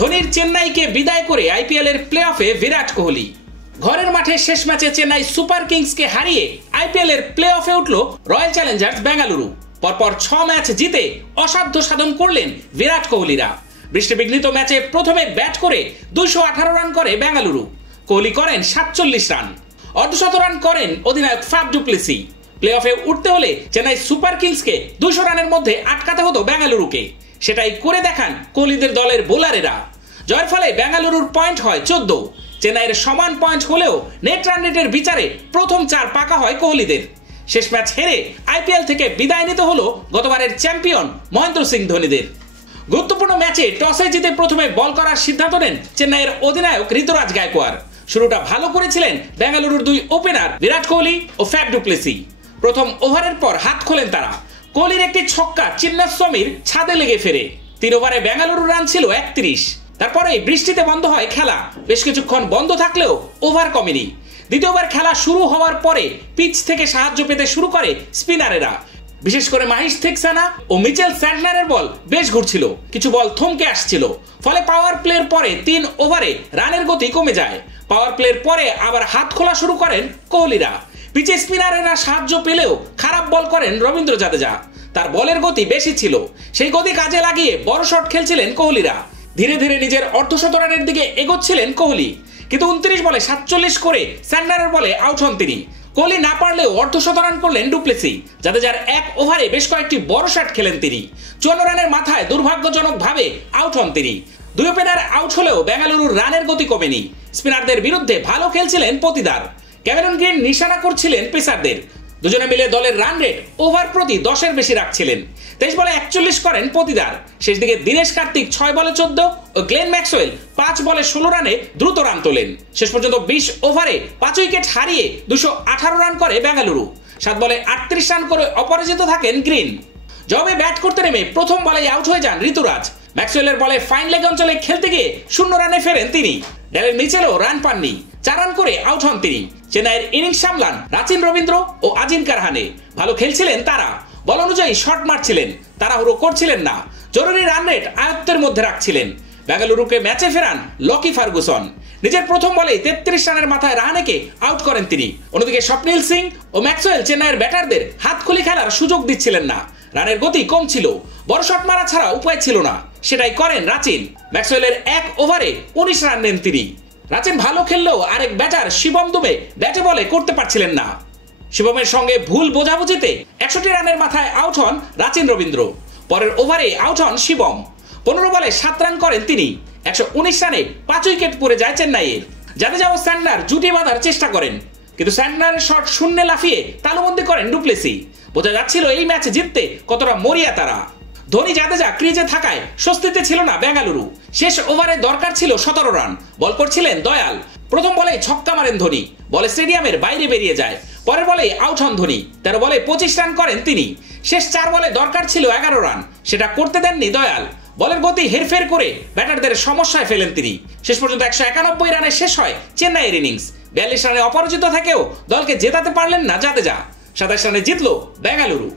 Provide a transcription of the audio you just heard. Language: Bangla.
ধোনির চেন্নাইকে বিদায় করে আইপিএল এর প্লে অফে বিরাট কোহলি। ঘরের মাঠে শেষ ম্যাচে চেন্নাই সুপার কিংসকে হারিয়ে আইপিএল এর প্লে অফে উঠল রয়্যাল চ্যালেঞ্জার্স বেঙ্গালুরু। পরপর 6 ম্যাচ জিতে অসাধ্য সাধন করলেন বিরাট কোহলিরা। বৃষ্টিবিঘ্নিত ম্যাচে প্রথমে ব্যাট করে 218 রান করে বেঙ্গালুরু। কোহলি করেন 47 রান, অর্ধশত রান করেন অধিনায়ক ফ্যাব ডু প্লেসি। প্লে অফে উঠতে হলে চেন্নাই সুপার কিংসকে 200 রানের মধ্যে আটকাতে হতো বেঙ্গালুরুকে। সেটাই করে দেখান কোহলিদের দলের বোলারেরা। জয়ের ফলে বেঙ্গালুরুর পয়েন্ট হয় 14। চেন্নাইয়ের সমান পয়েন্ট হলেও নেট রান রেটের বিচারে প্রথম 4 পাকা হয় কোহলিদের। শেষ ম্যাচ হেরে আইপিএল থেকে বিদায় নিতে হলো গতবারের চ্যাম্পিয়ন মহেন্দ্র সিং ধোনিদের। গুরুত্বপূর্ণ ম্যাচে টসে জিতে প্রথমে বল করার সিদ্ধান্ত নেন চেন্নাইয়ের অধিনায়ক ঋতুরাজ গায়কোয়াড়। শুরুটা ভালো করেছিলেন বেঙ্গালুরুর 2 ওপেনার বিরাট কোহলি ও ফ্যাব ডু প্লেসি। প্রথম ওভারের পর হাত খোলেন তারা। কোহলির একটি ছক্কা চিন্নাস্বামীর ছাদে লেগে ফেরে। 3 ওভারে বেঙ্গালুরুর রান ছিল 31। তারপরে বৃষ্টিতে বন্ধ হয় খেলা। বেশ কিছুক্ষণ বন্ধ থাকলেও ওভার কমেনি। দ্বিতীয়বার খেলা শুরু হওয়ার পরে পিচ থেকে সাহায্য পেতে শুরু করে স্পিনারেরা। বিশেষ করে মাহিশ থিকসানা ও মিচেল স্যান্টনারের বল বেশ ঘুরছিল, কিছু বল থমকে আসছিল। ফলে পাওয়ার প্লের পরে 3 ওভারে রানের গতি কমে যায়। পাওয়ার প্লের পরে আবার হাত খোলা শুরু করেন কোহলিরা। পিচে স্পিনারেরা সাহায্য পেলেও খারাপ বল করেন রবীন্দ্র জাদেজা। তার বলের গতি বেশি ছিল, সেই গতি কাজে লাগিয়ে বড় শট খেলছিলেন কোহলিরা। ধীরে ধীরে নিজের অর্ধশত রানের দিকে এগোচ্ছিলেন কোহলি, কিন্তু 29 বলে 47 করে স্যান্টনারের বলে আউট হন তিনি। কোহলি না পারলেও অর্ধশত রান করলেন ডু প্লেসি। জাদেজার 1 ওভারে বেশ কয়েকটি বড় শট খেলেন তিনি। 54 রানের মাথায় দুর্ভাগ্যজনকভাবে আউট হন তিনি। 2 ওপেনার আউট হলেও বেঙ্গালুরুর রানের গতি কমেনি। স্পিনারদের বিরুদ্ধে ভালো খেলছিলেন পতিদার। ক্যামেরন গ্রিন নিশানা করছিলেন পেসারদের। দুজনে মিলে দলের রান রেট ওভার প্রতি 10-এর বেশি রাখছিলেন। 23 বলে 41 করেন পতিদার। শেষ দিকে দীনেশ কার্তিক 6 বলে 14 ও গ্লেন ম্যাক্সওয়েল 5 বলে 16 রানে দ্রুত রান তোলেন। শেষ পর্যন্ত 20 ওভারে 5 উইকেট হারিয়ে 218 রান করে বেঙ্গালুরু। 7 বলে 38 রান করে অপরাজিত থাকেন গ্রিন। জবে ব্যাট করতে নেমে প্রথম বলেই আউট হয়ে যান ঋতুরাজ। ম্যাক্সওয়েলের বলে ফাইন লেগ অঞ্চলে খেলতে গিয়ে 0 রানে ফেরেন তিনি। ড্যারেল মিচেলও রান পাননি, 4 রান করে আউট হন তিনি। চেন্নাইয়ের ইনিংস সামলান রাচিন রবীন্দ্র ও আজিঙ্কা রাহানে। ভালো খেলছিলেন তারা, বল অনুযায়ী শট মারছিলেন, তাড়াহুড়ো করছিলেন না, জরুরি রান রেট আয়ত্তের মধ্যে রাখছিলেন। বেঙ্গালুরুকে ম্যাচে ফেরান লকি ফার্গুসন। নিজের প্রথম বলেই 33 রানের মাথায় রাহানেকে আউট করেন তিনি। অন্যদিকে স্বপ্নিল সিং ও ম্যাক্সওয়েল চেন্নাইয়ের ব্যাটারদের হাতখুলি খেলার সুযোগ দিচ্ছিলেন না। রানের গতি কম ছিল, বড় শট মারা ছাড়া উপায় ছিল না। সেটাই করেন রাচিন। ম্যাক্সওয়েলের 1 ওভারে 19 রান নেন তিনি। রাচিন ভালো খেললেও আরেক ব্যাটার শিবম দুবে ব্যাটে বলে করতে পারছিলেন না। শিবমের সঙ্গে ভুল বোঝাবুঝিতে 61 রানের মাথায় আউট হন রাচিন রবীন্দ্র। পরের ওভারে আউট হন শিবম। 15 বলে 7 রান করেন তিনি। 119 রানে 5 উইকেট পড়ে যায় চেন্নাইয়ের। জাদেজা ও স্যান্টনার জুটি বাঁধার চেষ্টা করেন, কিন্তু স্যান্টনারের শট শূন্যে লাফিয়ে তালুবন্দি করেন ডু প্লেসি। বোঝা যাচ্ছিল এই ম্যাচ জিততে কতটা মরিয়া তারা। ধোনি জাদেজা ক্রিজে থাকায় স্বস্তিতে ছিল না বেঙ্গালুরু। শেষ ওভারে দরকার ছিল 17 রান। বল করছিলেন দয়াল। প্রথম বলেই ছক্কা মারেন ধোনি, বলে স্টেডিয়ামের বাইরে বেরিয়ে যায়। পরের বলেই আউট হন ধোনি। 13 বলে 25 রান করেন তিনি। শেষ 4 বলে দরকার ছিল 11 রান, সেটা করতে দেননি দয়াল। বলের গতি হেরফের করে ব্যাটারদের সমস্যায় ফেলেন তিনি। শেষ পর্যন্ত 191 রানে শেষ হয় চেন্নাইয়ের ইনিংস। 42 রানে অপরাজিত থেকেও দলকে জেতাতে পারলেন না জাদেজা। 27 রানে জিতল বেঙ্গালুরু।